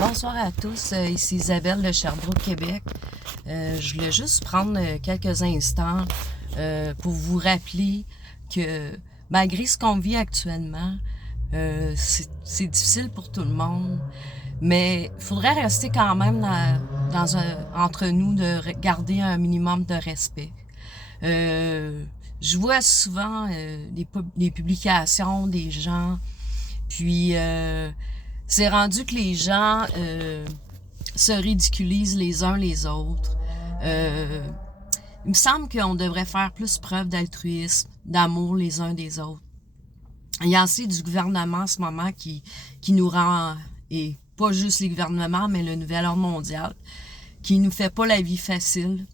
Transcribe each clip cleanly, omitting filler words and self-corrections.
Bonsoir à tous, ici Isabelle de Sherbrooke, Québec. Je voulais juste prendre quelques instants pour vous rappeler que malgré ce qu'on vit actuellement, c'est difficile pour tout le monde, mais il faudrait rester quand même entre nous de garder un minimum de respect. Je vois souvent des publications des gens, puis c'est rendu que les gens se ridiculisent les uns les autres. Il me semble qu'on devrait faire plus preuve d'altruisme, d'amour les uns des autres. Il y a aussi du gouvernement en ce moment qui nous rend, et pas juste les gouvernements, mais le nouvel ordre mondial, qui nous fait pas la vie facile.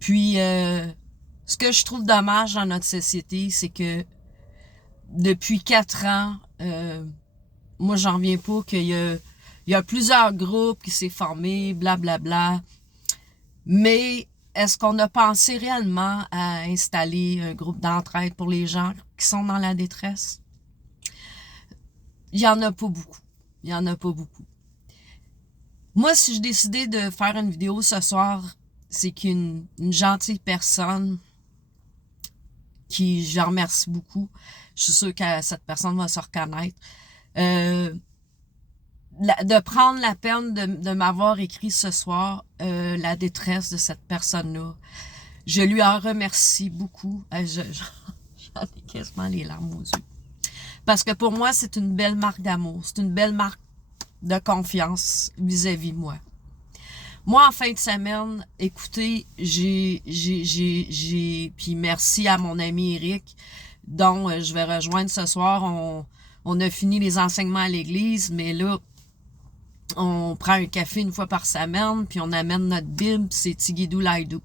Puis, ce que je trouve dommage dans notre société, c'est que depuis 4 ans, moi, j'en reviens pas qu'il y a plusieurs groupes qui s'est formés, blablabla. Mais est-ce qu'on a pensé réellement à installer un groupe d'entraide pour les gens qui sont dans la détresse? Il y en a pas beaucoup. Il y en a pas beaucoup. Moi, si je décidais de faire une vidéo ce soir, c'est qu'une gentille personne qui, je remercie beaucoup, je suis sûre que cette personne va se reconnaître, de prendre la peine de m'avoir écrit ce soir la détresse de cette personne-là. Je lui en remercie beaucoup. J'en ai quasiment les larmes aux yeux. Parce que pour moi, c'est une belle marque d'amour. C'est une belle marque de confiance vis-à-vis de moi. Moi, en fin de semaine, écoutez, puis merci à mon ami Eric, dont je vais rejoindre ce soir. On a fini les enseignements à l'église, mais là, on prend un café une fois par semaine, puis on amène notre Bible, c'est Tigidou Laïdou.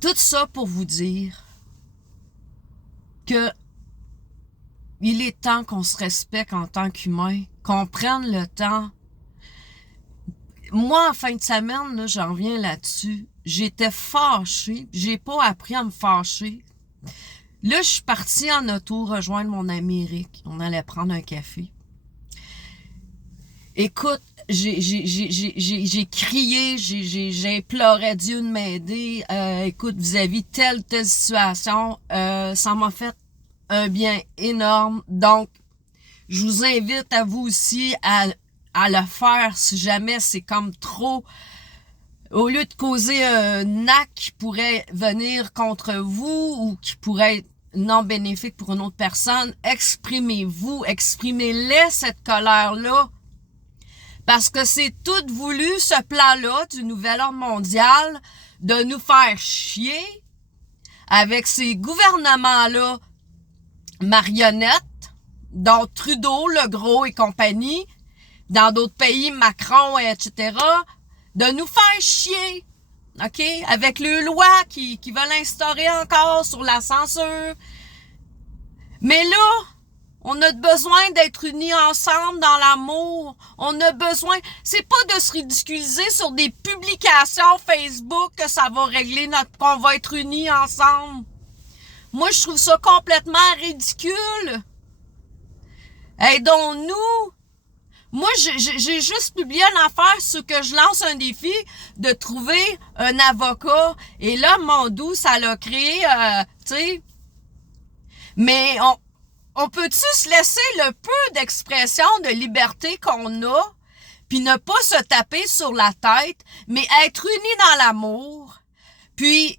Tout ça pour vous dire que il est temps qu'on se respecte en tant qu'humain, qu'on prenne le temps. Moi, en fin de semaine, là, j'en reviens là-dessus, j'étais fâchée, j'ai pas appris à me fâcher. Là, je suis partie en auto rejoindre mon ami Eric. On allait prendre un café. Écoute, j'ai crié, j'ai imploré Dieu de m'aider. Écoute, vis-à-vis telle situation, ça m'a fait un bien énorme. Donc, je vous invite à vous aussi à le faire si jamais c'est comme trop. Au lieu de causer un acte qui pourrait venir contre vous ou qui pourrait être non bénéfique pour une autre personne, exprimez-vous, exprimez-les cette colère-là. Parce que c'est tout voulu, ce plan-là du nouvel ordre mondial, de nous faire chier avec ces gouvernements-là marionnettes, dont Trudeau, Legault et compagnie, dans d'autres pays, Macron, etc., de nous faire chier, OK? Avec les lois qui veulent instaurer encore sur la censure. Mais là, on a besoin d'être unis ensemble dans l'amour. On a besoin... C'est pas de se ridiculiser sur des publications Facebook que ça va régler qu'on va être unis ensemble. Moi, je trouve ça complètement ridicule. Aidons-nous. Moi, j'ai juste publié une affaire sur que je lance un défi de trouver un avocat. Et là, mon doux, ça l'a créé, tu sais. Mais on peut-tu se laisser le peu d'expression de liberté qu'on a, puis ne pas se taper sur la tête, mais être unis dans l'amour, puis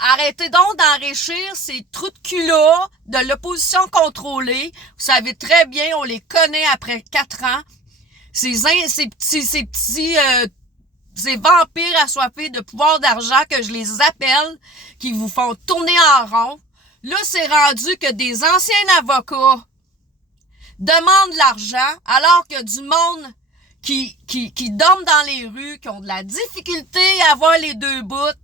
arrêtez donc d'enrichir ces trous de cul-là de l'opposition contrôlée. Vous savez très bien, on les connaît après 4 ans. Ces vampires assoiffés de pouvoir d'argent que je les appelle, qui vous font tourner en rond. Là, c'est rendu que des anciens avocats demandent de l'argent, alors que du monde qui dorment dans les rues, qui ont de la difficulté à avoir les deux bouts.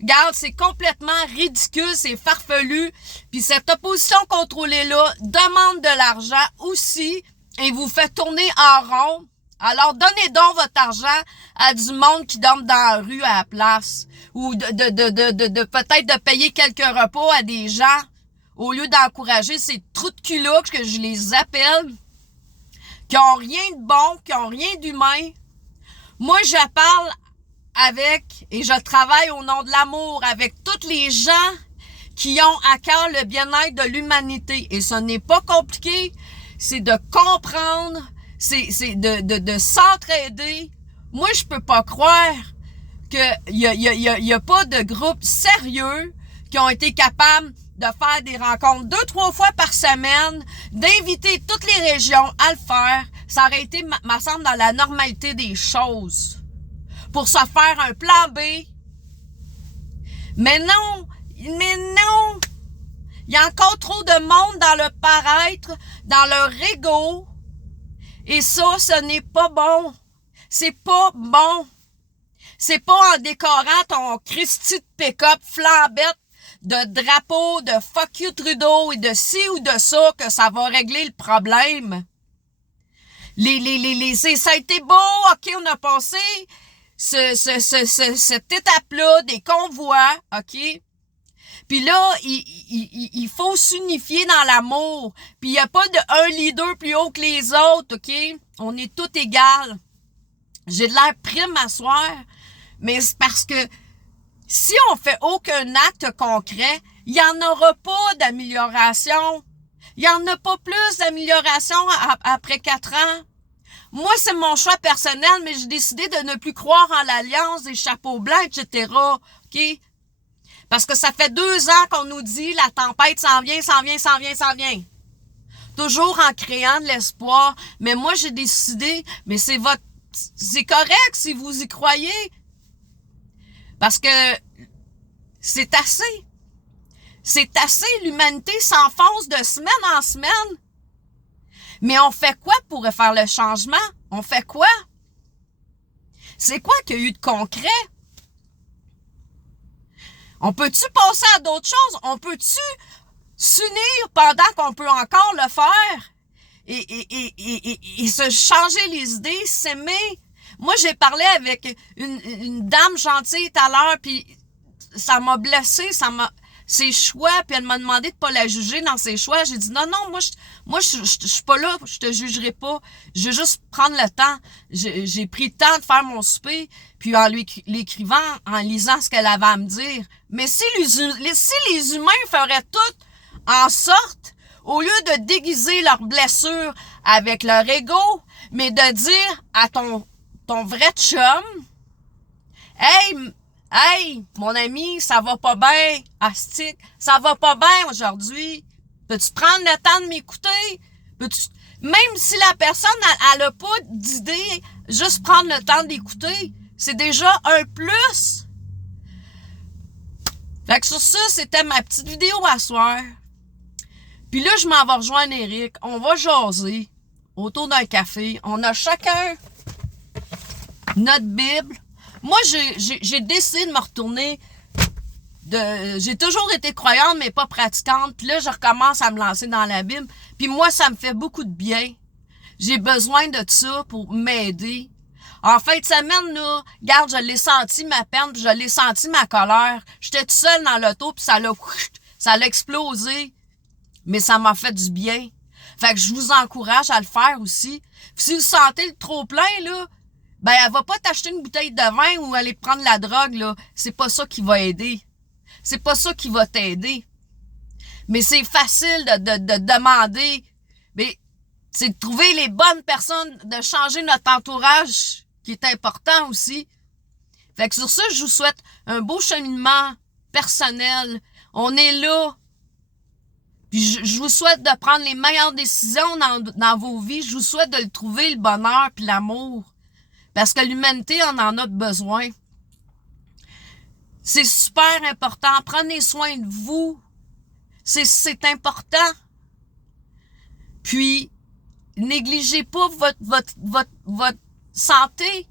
Regarde, c'est complètement ridicule, c'est farfelu. Puis cette opposition contrôlée-là demande de l'argent aussi et vous fait tourner en rond. Alors, donnez donc votre argent à du monde qui dorme dans la rue à la place. Ou de peut-être de payer quelques repas à des gens au lieu d'encourager ces trous de cul-là que je les appelle, qui ont rien de bon, qui ont rien d'humain. Moi, je parle avec et je travaille au nom de l'amour avec tous les gens qui ont à cœur le bien-être de l'humanité. Et ce n'est pas compliqué, c'est de comprendre, c'est de s'entraider. Moi, je peux pas croire qu'il y a pas de groupe sérieux qui ont été capables de faire des rencontres 2-3 fois par semaine, d'inviter toutes les régions à le faire. Ça aurait été, me semble, dans la normalité des choses. Pour se faire un plan B. Mais non! Il y a encore trop de monde dans le paraître, dans leur ego. Et ça, ce n'est pas bon. C'est pas bon. C'est pas en décorant ton Christy de pick-up flambette de drapeau, de fuck you Trudeau et de ci ou de ça que ça va régler le problème. Ça a été beau, ok, on a passé cette étape-là des convois, ok. Puis là, il faut s'unifier dans l'amour. Puis il n'y a pas de un leader plus haut que les autres, ok. On est tous égales. J'ai de l'air prime à soir, mais c'est parce que si on fait aucun acte concret, il n'y en aura pas d'amélioration. Il n'y en a pas plus d'amélioration après 4 ans. Moi, c'est mon choix personnel, mais j'ai décidé de ne plus croire en l'alliance des chapeaux blancs, etc. OK? Parce que ça fait 2 ans qu'on nous dit la tempête s'en vient. Toujours en créant de l'espoir. Mais moi, j'ai décidé, mais c'est correct si vous y croyez. Parce que c'est assez. C'est assez. L'humanité s'enfonce de semaine en semaine. Mais on fait quoi pour faire le changement? On fait quoi? C'est quoi qu'il y a eu de concret? On peut-tu passer à d'autres choses? On peut-tu s'unir pendant qu'on peut encore le faire? Et se changer les idées, s'aimer? Moi, j'ai parlé avec une dame gentille tout à l'heure, puis ça m'a blessée, ses choix, puis elle m'a demandé de pas la juger dans ses choix. J'ai dit non, moi je suis pas là, je te jugerai pas. Je vais juste prendre le temps. J'ai pris le temps de faire mon souper, puis en l'écrivant, en lisant ce qu'elle avait à me dire. Mais si les humains feraient tout en sorte, au lieu de déguiser leurs blessures avec leur ego, mais de dire à ton vrai chum, Hey, mon ami, ça va pas bien, astique, ça va pas bien aujourd'hui. Peux-tu prendre le temps de m'écouter? Même si la personne, elle a pas d'idée, juste prendre le temps d'écouter, c'est déjà un plus. Fait que sur ça, c'était ma petite vidéo à soir. Puis là, je m'en vais rejoindre Eric. On va jaser autour d'un café. On a chacun notre Bible. Moi, j'ai décidé de me retourner. J'ai toujours été croyante, mais pas pratiquante. Puis là, je recommence à me lancer dans la Bible. Puis moi, ça me fait beaucoup de bien. J'ai besoin de ça pour m'aider. En fin de semaine, là, regarde, je l'ai senti ma peine, puis je l'ai senti ma colère. J'étais toute seule dans l'auto, puis ça l'a explosé. Mais ça m'a fait du bien. Fait que je vous encourage à le faire aussi. Puis si vous sentez le trop-plein, là, ben, elle va pas t'acheter une bouteille de vin ou aller prendre la drogue, là. C'est pas ça qui va aider. C'est pas ça qui va t'aider. Mais c'est facile de demander. Mais c'est de trouver les bonnes personnes, de changer notre entourage, qui est important aussi. Fait que sur ça, je vous souhaite un beau cheminement personnel. On est là. Puis je vous souhaite de prendre les meilleures décisions dans vos vies. Je vous souhaite de le trouver, le bonheur puis l'amour. Parce que l'humanité en a besoin. C'est super important. Prenez soin de vous. C'est important. Puis, négligez pas votre santé.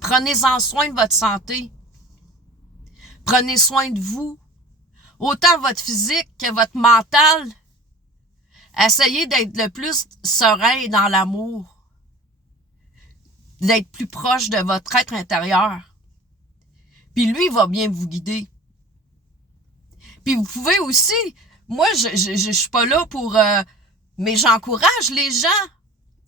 Prenez-en soin de votre santé. Prenez soin de vous. Autant votre physique que votre mental. Essayez d'être le plus serein dans l'amour. D'être plus proche de votre être intérieur. Puis lui, il va bien vous guider. Puis vous pouvez aussi, moi, je suis pas là pour... mais j'encourage les gens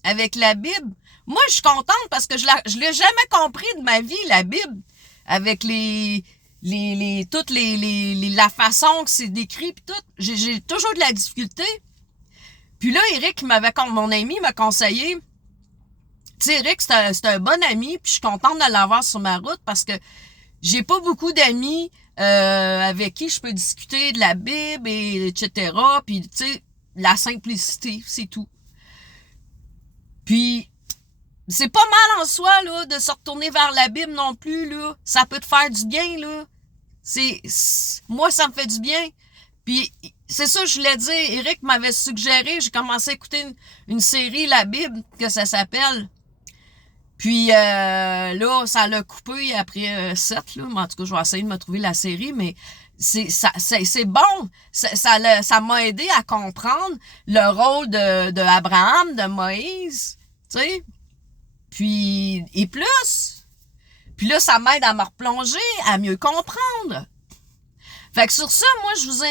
avec la Bible. Moi, je suis contente parce que je l'ai jamais compris de ma vie, la Bible, avec la façon que c'est décrit pis tout. J'ai toujours de la difficulté. Puis là, Eric mon ami m'a conseillé. Tu sais, Eric, c'est un bon ami, puis je suis contente de l'avoir sur ma route parce que j'ai pas beaucoup d'amis avec qui je peux discuter de la Bible, etc. Puis, tu sais, la simplicité, c'est tout. Puis, c'est pas mal en soi, là, de se retourner vers la Bible non plus, là. Ça peut te faire du bien, là. Moi, ça me fait du bien. Puis, c'est ça que je voulais dire. Eric m'avait suggéré, j'ai commencé à écouter une série, la Bible, que ça s'appelle. Puis, là, ça l'a coupé après 7, là. Mais en tout cas, je vais essayer de me trouver la série, mais c'est bon. Ça m'a aidé à comprendre le rôle de Abraham, de Moïse, tu sais. Puis, et plus. Puis là, ça m'aide à me replonger, à mieux comprendre. Fait que sur ça, moi, je vous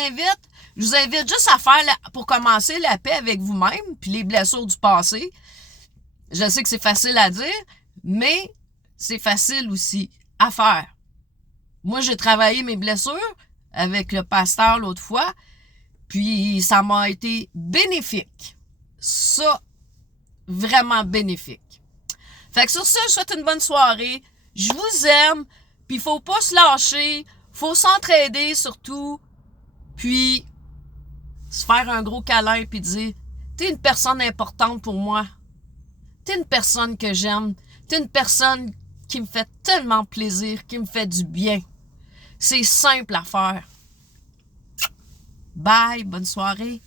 invite juste à faire, pour commencer, la paix avec vous-même, puis les blessures du passé. Je sais que c'est facile à dire, mais c'est facile aussi à faire. Moi, j'ai travaillé mes blessures avec le pasteur l'autre fois, puis ça m'a été bénéfique. Ça, vraiment bénéfique. Fait que sur ça, je souhaite une bonne soirée. Je vous aime. Puis faut pas se lâcher. Faut s'entraider surtout. Puis se faire un gros câlin puis dire t'es une personne importante pour moi. T'es une personne que j'aime. T'es une personne qui me fait tellement plaisir, qui me fait du bien. C'est simple à faire. Bye, bonne soirée.